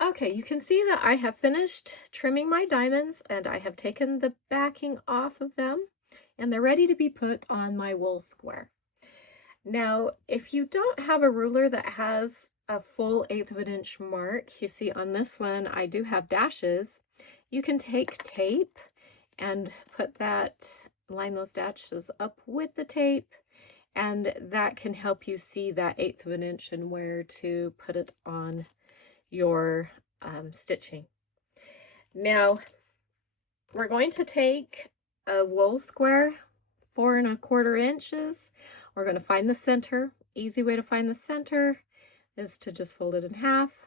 Okay, you can see that I have finished trimming my diamonds and I have taken the backing off of them and they're ready to be put on my wool square. Now, if you don't have a ruler that has a full 1/8 of an inch mark, you see on this one I do have dashes, you can take tape and put that, line those dashes up with the tape, and that can help you see that 1/8 of an inch and where to put it on your stitching. Now, we're going to take a wool square, 4 1/4 inches. We're going to find the center. Easy way to find the center is to just fold it in half,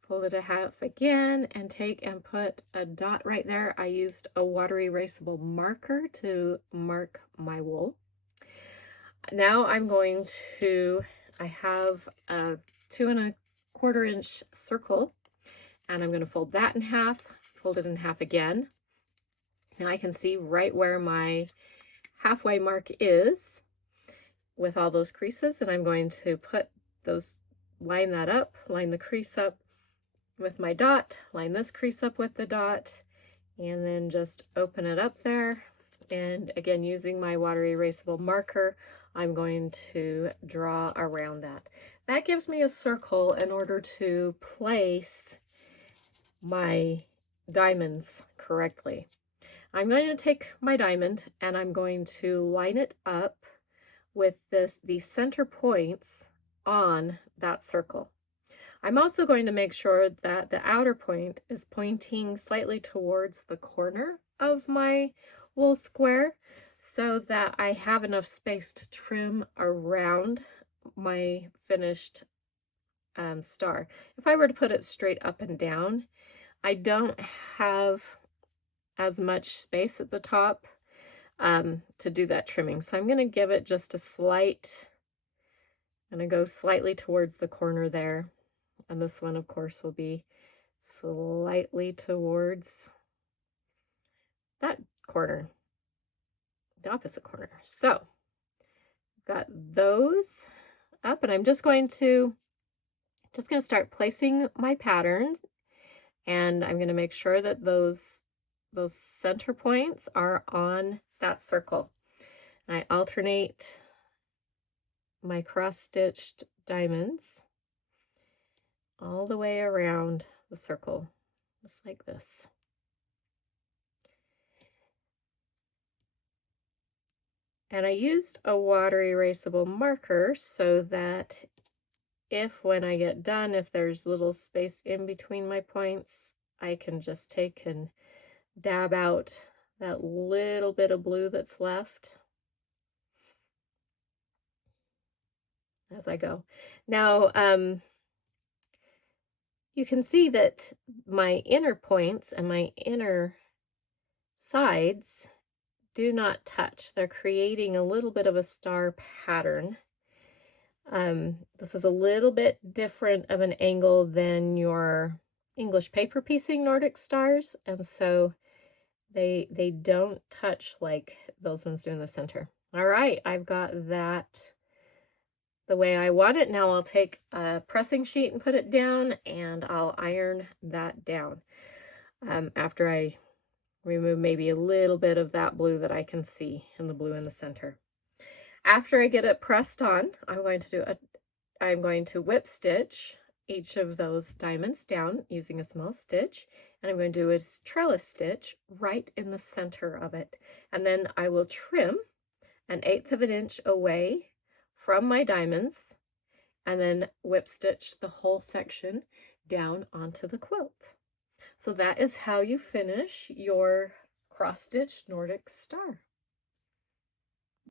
fold it in half again, and take and put a dot right there. I used a water erasable marker to mark my wool. Now I'm going to, I have a 2 1/4 inch circle, and I'm going to fold that in half, fold it in half again. Now I can see right where my halfway mark is with all those creases, and I'm going to put those, line that up, line the crease up with my dot, line this crease up with the dot, and then just open it up there. And again, using my water erasable marker, I'm going to draw around that. That gives me a circle in order to place my diamonds correctly. I'm going to take my diamond and I'm going to line it up with these center points on that circle. I'm also going to make sure that the outer point is pointing slightly towards the corner of my wool square so that I have enough space to trim around my finished star. If I were to put it straight up and down, I don't have as much space at the top to do that trimming. So I'm going to give it just a slight, I'm going to go slightly towards the corner there. And this one, of course, will be slightly towards that corner, the opposite corner. So got those up, and I'm just going to start placing my patterns, and I'm going to make sure that those center points are on that circle. I alternate my cross-stitched diamonds all the way around the circle, just like this. And I used a water erasable marker so that if when I get done, if there's little space in between my points, I can just take and dab out that little bit of blue that's left as I go. Now, you can see that my inner points and my inner sides do not touch. They're creating a little bit of a star pattern. This is a little bit different of an angle than your English paper piecing Nordic stars, and so they don't touch like those ones do in the center. All right, I've got that the way I want it. Now I'll take a pressing sheet and put it down, and I'll iron that down after I remove maybe a little bit of that blue that I can see, and the blue in the center. After I get it pressed on, I'm going to whip stitch each of those diamonds down using a small stitch, and I'm going to do a trellis stitch right in the center of it, and then I will trim 1/8 of an inch away from my diamonds, and then whip stitch the whole section down onto the quilt. So that is how you finish your cross-stitched Nordic star.